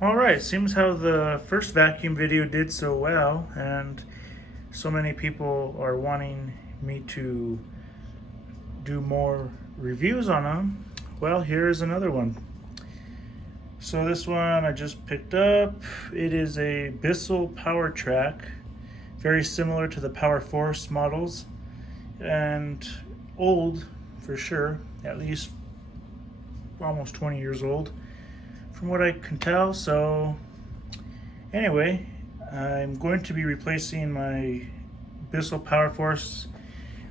Alright, seems how the first vacuum video did so well, and so many people are wanting me to do more reviews on them. Well, here's another one. So this one I just picked up. It is a Bissell Power Trak, very similar to the Power Force models, and old for sure, at least almost 20 years old from what I can tell. So anyway, I'm going to be replacing my Bissell Power Force,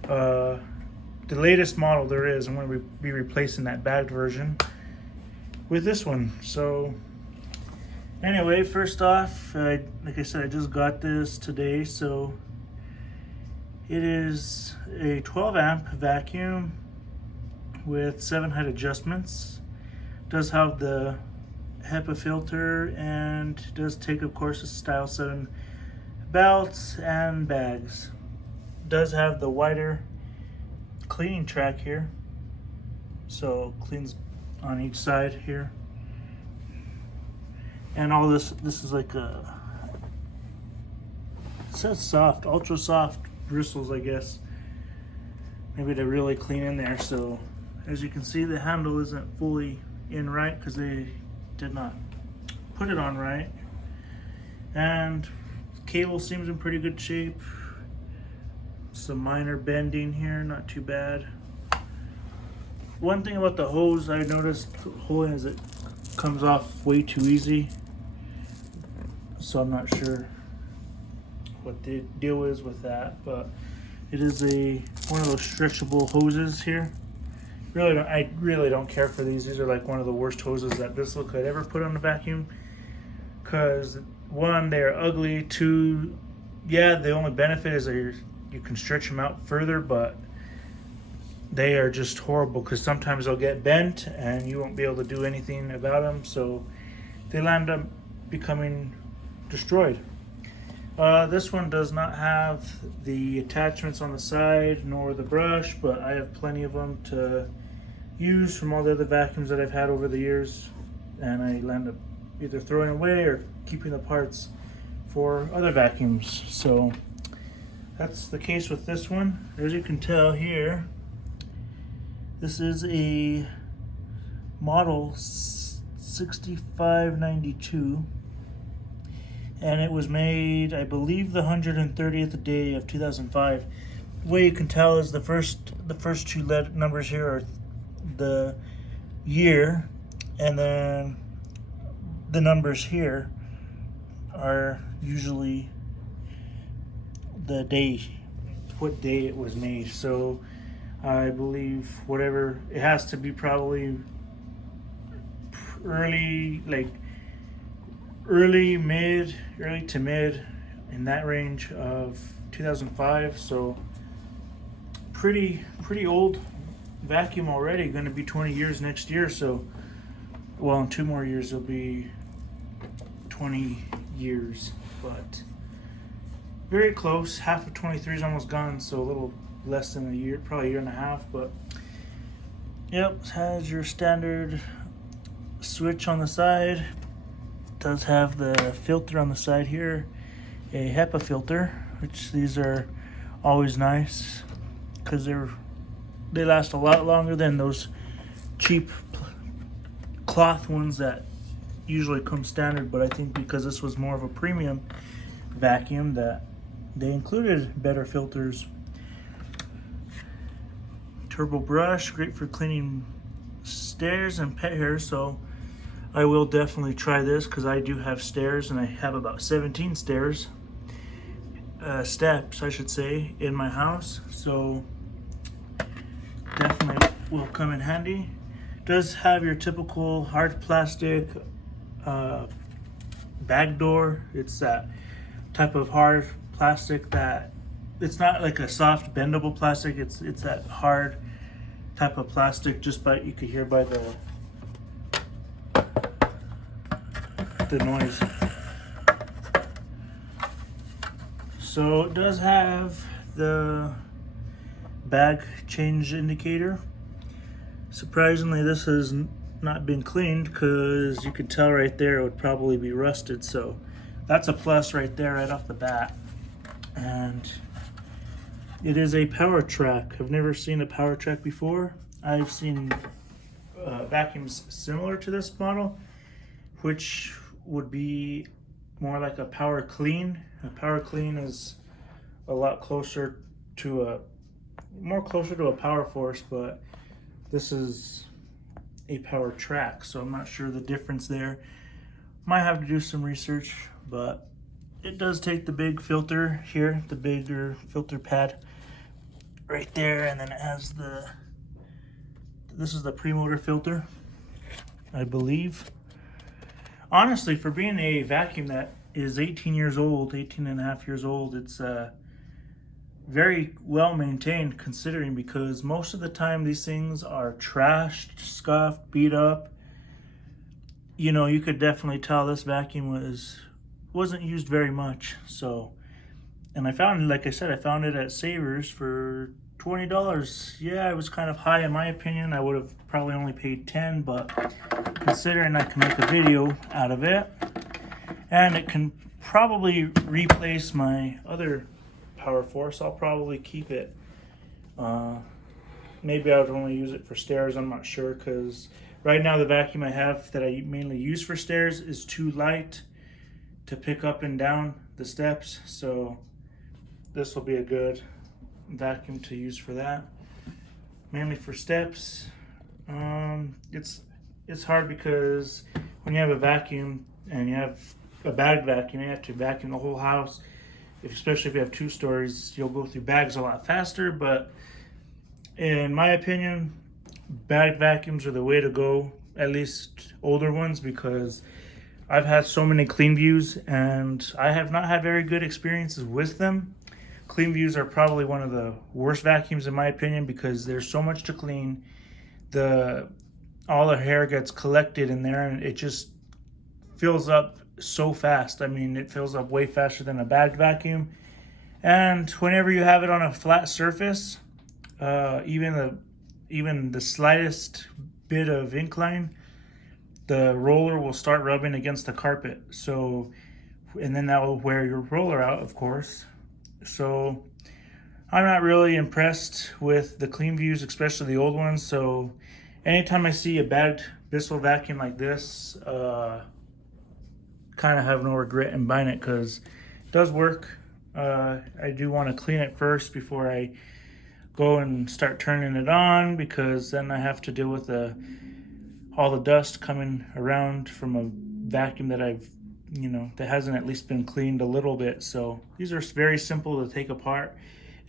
the latest model there is. I'm going to be replacing that bagged version with this one. So anyway, first off, like I said, I just got this today. So it is a 12 amp vacuum with 7 height adjustments. Does have the HEPA filter and does take, of course, a style 7 belts and bags. Does have the wider cleaning track here, so cleans on each side here. And all this is like a, it says soft, ultra soft bristles, I guess, maybe to really clean in there. So as you can see, the handle isn't fully in right because they did not put it on right, and cable seems in pretty good shape. Some minor bending here, not too bad. One thing about the hose I noticed holding is it comes off way too easy, so I'm not sure what the deal is with that, but it is one of those stretchable hoses here. I really don't care for these. These are like one of the worst hoses that Bissell could ever put on a vacuum, because one, they're ugly. Two, yeah, the only benefit is that you can stretch them out further, but they are just horrible because sometimes they'll get bent and you won't be able to do anything about them, so they'll end up becoming destroyed. This one does not have the attachments on the side nor the brush, but I have plenty of them to use from all the other vacuums that I've had over the years, and I end up either throwing away or keeping the parts for other vacuums. So that's the case with this one. As you can tell here, this is a model 6592, and it was made, I believe, the 130th day of 2005. The way you can tell is the first two numbers here are the year, and then the numbers here are usually the day, what day it was made. So I believe whatever, it has to be probably early to mid in that range of 2005. So pretty old vacuum already, going to be 20 years next year. So, well, in 2 more years it'll be 20 years, but very close. Half of 23 is almost gone, so a little less than a year, probably a year and a half. But yep, it has your standard switch on the side. It does have the filter on the side here, a HEPA filter, which these are always nice because they last a lot longer than those cheap cloth ones that usually come standard. But I think because this was more of a premium vacuum, that they included better filters. Turbo brush, great for cleaning stairs and pet hair. So I will definitely try this because I do have stairs, and I have about 17 steps I should say, in my house. So definitely will come in handy. Does have your typical hard plastic bag door. It's that type of hard plastic that it's not like a soft bendable plastic. It's that hard type of plastic. Just by, you could hear by the noise. So it does have the bag change indicator. Surprisingly, this is not been cleaned, because you could tell right there it would probably be rusted. So that's a plus right there, right off the bat. And it is a Power Trak. I've never seen a Power Trak before. I've seen vacuums similar to this model, which would be more like a Power Clean. A Power Clean is a lot closer to a Power Force, but this is a Power Trak, so I'm not sure the difference there. Might have to do some research, but it does take the big filter here, the bigger filter pad right there, and then it has this is the pre-motor filter, I believe. Honestly, for being a vacuum that is 18 years old, 18 and a half years old, it's very well maintained, considering, because most of the time these things are trashed, scuffed, beat up. You know, you could definitely tell this vacuum wasn't used very much. So, and I found it, like I said, I found it at Savers for $20. Yeah, it was kind of high in my opinion. I would have probably only paid 10, but considering I can make a video out of it, and it can probably replace my other Power Force, I'll probably keep it. Maybe I would only use it for stairs, I'm not sure, because right now the vacuum I have that I mainly use for stairs is too light to pick up and down the steps, so this will be a good vacuum to use for that. Mainly for steps. It's hard, because when you have a vacuum and you have a bag vacuum, you have to vacuum the whole house. Especially if you have 2 stories, you'll go through bags a lot faster. But in my opinion, bag vacuums are the way to go, at least older ones, because I've had so many Clean Views and I have not had very good experiences with them. Clean Views are probably one of the worst vacuums in my opinion, because there's so much to clean. All the hair gets collected in there and it just fills up so fast. I mean, it fills up way faster than a bagged vacuum. And whenever you have it on a flat surface, even the slightest bit of incline, the roller will start rubbing against the carpet. So, and then that will wear your roller out, of course. So I'm not really impressed with the Clean Views, especially the old ones. So anytime I see a bagged Bissell vacuum like this, kind of have no regret in buying it, because it does work. I do want to clean it first before I go and start turning it on, because then I have to deal with all the dust coming around from a vacuum that that hasn't at least been cleaned a little bit. So these are very simple to take apart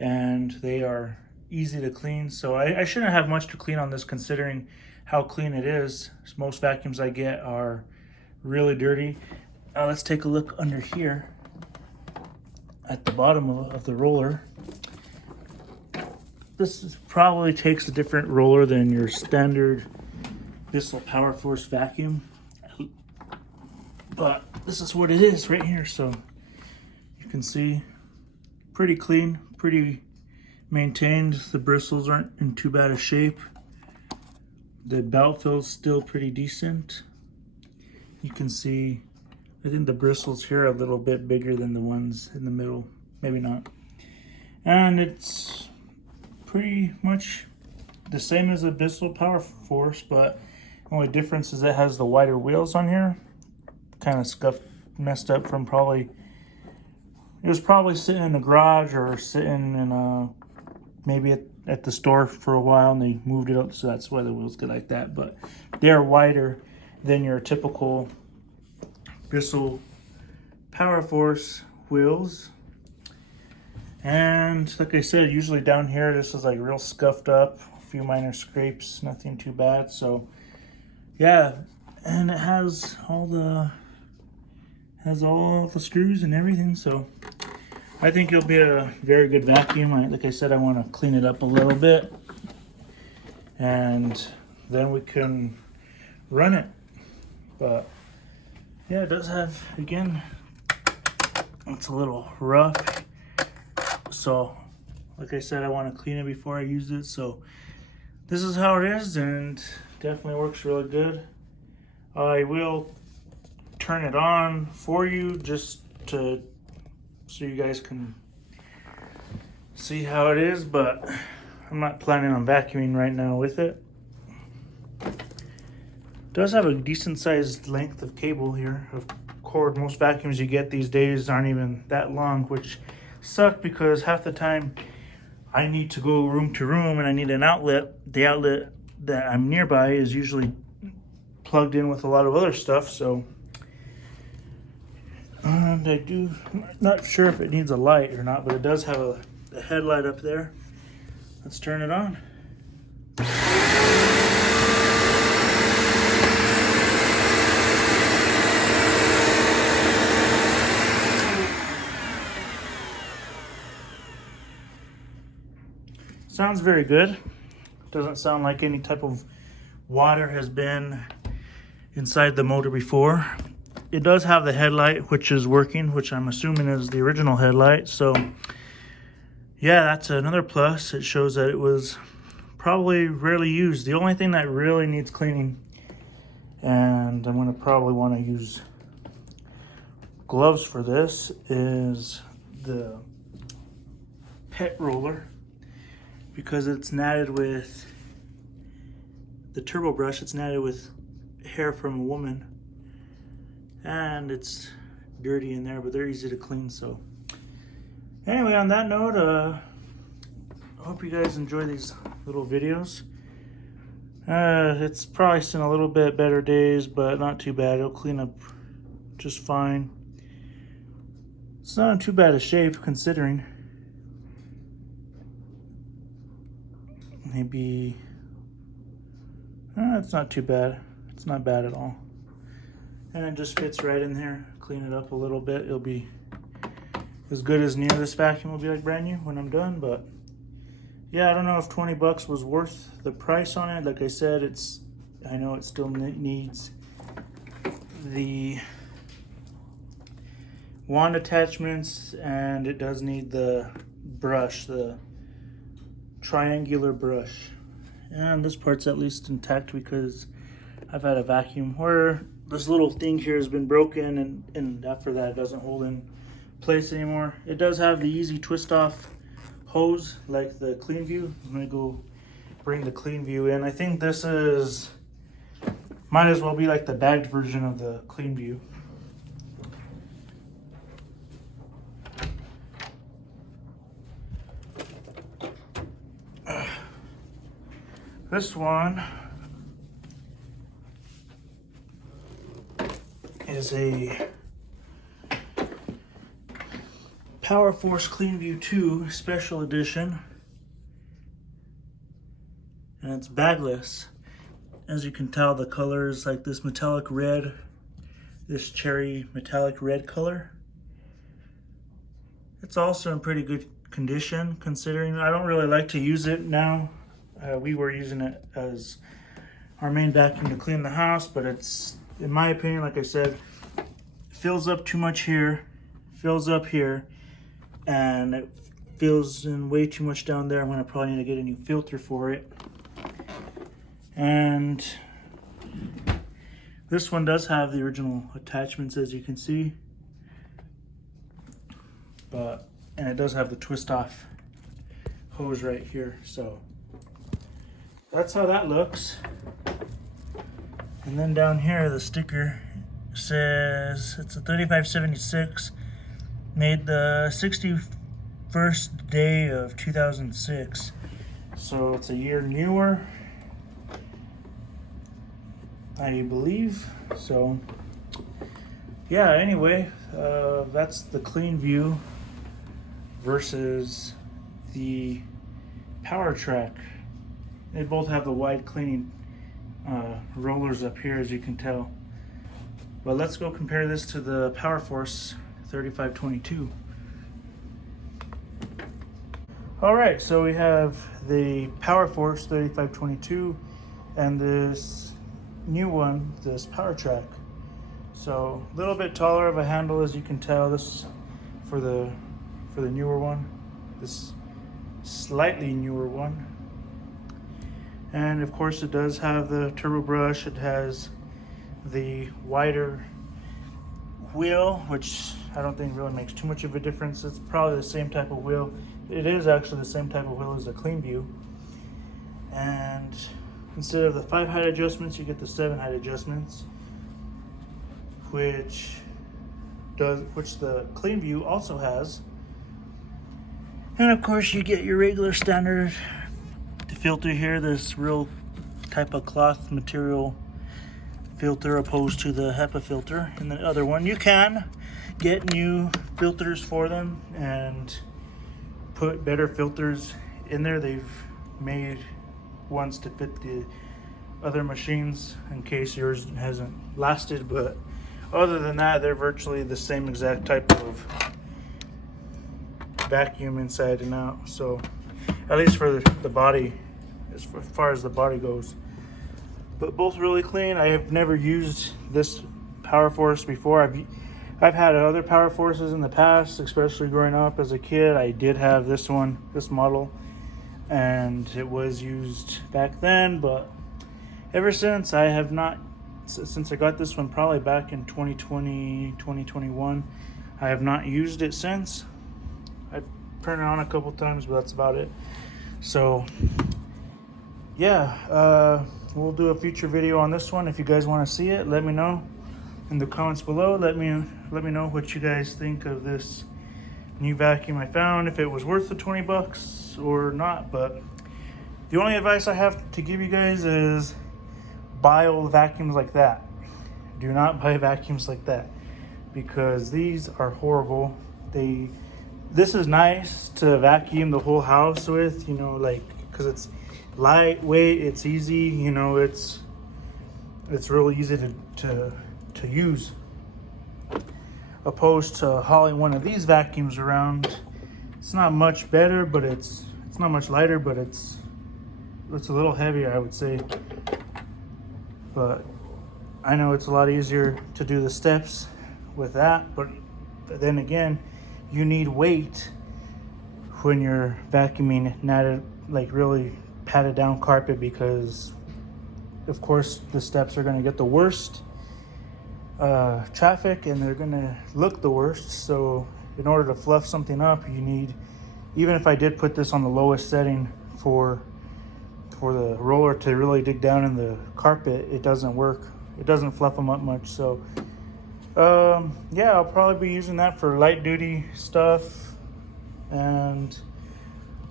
and they are easy to clean. So I shouldn't have much to clean on this, considering how clean it is. Most vacuums I get are really dirty. Let's take a look under here at the bottom of the roller. This probably takes a different roller than your standard Bissell Power Force vacuum, but this is what it is right here. So you can see, pretty clean, pretty maintained. The bristles aren't in too bad a shape. The belt feels still pretty decent. You can see, I think the bristles here are a little bit bigger than the ones in the middle. Maybe not. And it's pretty much the same as a Bissell Power Force, but the only difference is it has the wider wheels on here. Kind of scuffed, messed up from it was probably sitting in the garage or sitting in maybe at the store for a while, and they moved it up, so that's why the wheels get like that. But they're wider than your typical Bissell Power Force wheels. And like I said, usually down here this is like real scuffed up, a few minor scrapes, nothing too bad. So yeah, and it has all the screws and everything. So I think it'll be a very good vacuum. Like I said, I want to clean it up a little bit and then we can run it. But yeah, it does have, again, it's a little rough. So like I said, I want to clean it before I use it. So this is how it is, and Definitely works really good. I will turn it on for you just to so you guys can see how it is, but I'm not planning on vacuuming right now with it. It does have a decent sized length of cable here, of cord. Most vacuums you get these days aren't even that long, which sucks because half the time I need to go room to room and I need an outlet. The outlet that I'm nearby is usually plugged in with a lot of other stuff, so and not sure if it needs a light or not, but it does have a headlight up there. Let's turn it on. Sounds very good. Doesn't sound like any type of water has been inside the motor before. It does have the headlight, which is working, which I'm assuming is the original headlight. So yeah, that's another plus. It shows that it was probably rarely used. The only thing that really needs cleaning, and I'm gonna probably wanna use gloves for this, is the pet roller, because it's natted with the turbo brush. It's natted with hair from a woman, and it's dirty in there, but they're easy to clean. So anyway, on that note, I hope you guys enjoy these little videos. It's probably seen a little bit better days, but not too bad. It'll clean up just fine. It's not in too bad a shape considering. Maybe it's not too bad. It's not bad at all. And it just fits right in there. Clean it up a little bit. It'll be as good as new. This vacuum will be like brand new when I'm done. But yeah, I don't know if 20 bucks was worth the price on it. Like I said, I know it still needs the wand attachments, and it does need the brush, the triangular brush. And this part's at least intact because I've had a vacuum where this little thing here has been broken, and after that it doesn't hold in place anymore. It does have the easy twist off hose like the Clean View. I'm gonna go bring the Clean View in. I think this might as well be like the bagged version of the Clean View. This one is a Power Force Clean View 2 Special Edition, and it's bagless. As you can tell, the color is like this metallic red, this cherry metallic red color. It's also in pretty good condition considering I don't really like to use it now. We were using it as our main vacuum to clean the house, but it's, in my opinion, like I said, fills up too much here, fills up here, and it fills in way too much down there. I'm gonna probably need to get a new filter for it. And this one does have the original attachments, as you can see, and it does have the twist off hose right here. So that's how that looks. And then down here, the sticker says it's a 3576, made the 61st day of 2006. So it's a year newer, I believe. So yeah, anyway, that's the Clean View versus the Power Trak. They both have the wide cleaning rollers up here, as you can tell. But let's go compare this to the Power Force 3522. All right, so we have the Power Force 3522 and this new one, this Power Trak. So a little bit taller of a handle, as you can tell. This for the newer one, this slightly newer one. And of course it does have the turbo brush. It has the wider wheel, which I don't think really makes too much of a difference. It's probably the same type of wheel. It is actually the same type of wheel as the Clean View. And instead of the 5 height adjustments, you get the 7 height adjustments, which the Clean View also has. And of course you get your regular standard filter here, this real type of cloth material filter opposed to the HEPA filter. And the other one, you can get new filters for them and put better filters in there. They've made ones to fit the other machines in case yours hasn't lasted, but other than that, they're virtually the same exact type of vacuum inside and out. So at least for the body, as far as the body goes. But both really clean. I have never used this Power Force before. I've had other Power Forces in the past, especially growing up as a kid. I did have this one, this model, and it was used back then, but ever since I have not, since I got this one probably back in 2020, 2021, I have not used it since. I've turned it on a couple times, but that's about it. So yeah, we'll do a future video on this one. If you guys want to see it, let me know in the comments below. Let me know what you guys think of this new vacuum I found, if it was worth the 20 bucks or not. But the only advice I have to give you guys is buy old vacuums like that. Do not buy vacuums like that, because these are horrible. This is nice to vacuum the whole house with, you know, like, because it's lightweight, it's easy, you know, it's real easy to use, opposed to hauling one of these vacuums around. It's not much better, but it's not much lighter, but it's a little heavier, I would say. But I know it's a lot easier to do the steps with that, but then again, you need weight when you're vacuuming, not like really padded down carpet, because of course the steps are going to get the worst traffic and they're going to look the worst. So in order to fluff something up, you need, even if I did put this on the lowest setting for the roller to really dig down in the carpet, it doesn't work. It doesn't fluff them up much. So yeah, I'll probably be using that for light duty stuff, and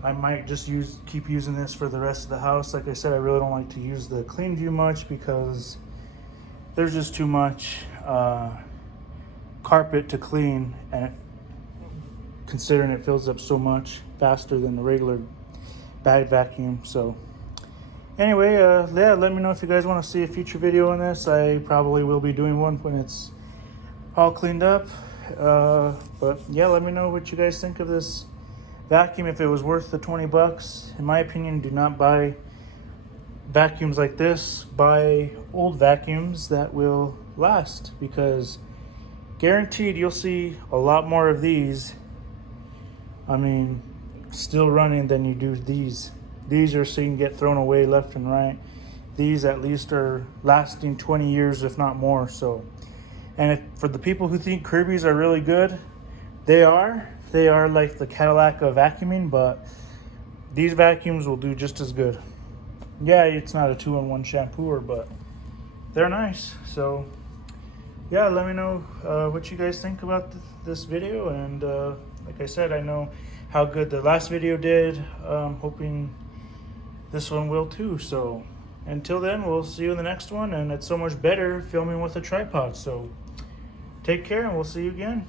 I might just keep using this for the rest of the house. Like I said, I really don't like to use the Clean View much because there's just too much carpet to clean, and considering it fills up so much faster than the regular bag vacuum. So anyway, yeah, let me know if you guys want to see a future video on this. I probably will be doing one when it's all cleaned up. But yeah, let me know what you guys think of this vacuum, if it was worth the 20 bucks. In my opinion, do not buy vacuums like this. Buy old vacuums that will last, because guaranteed you'll see a lot more of these, I mean, still running than you do these. These are so you can get thrown away left and right. These at least are lasting 20 years, if not more. So, and for the people who think Kirby's are really good, they are like the Cadillac of vacuuming, but these vacuums will do just as good. Yeah, it's not a 2-in-1 shampooer, but they're nice. So yeah, let me know what you guys think about this video. And like I said, I know how good the last video did. Hoping this one will too. So until then, we'll see you in the next one. And it's so much better filming with a tripod. So take care, and we'll see you again.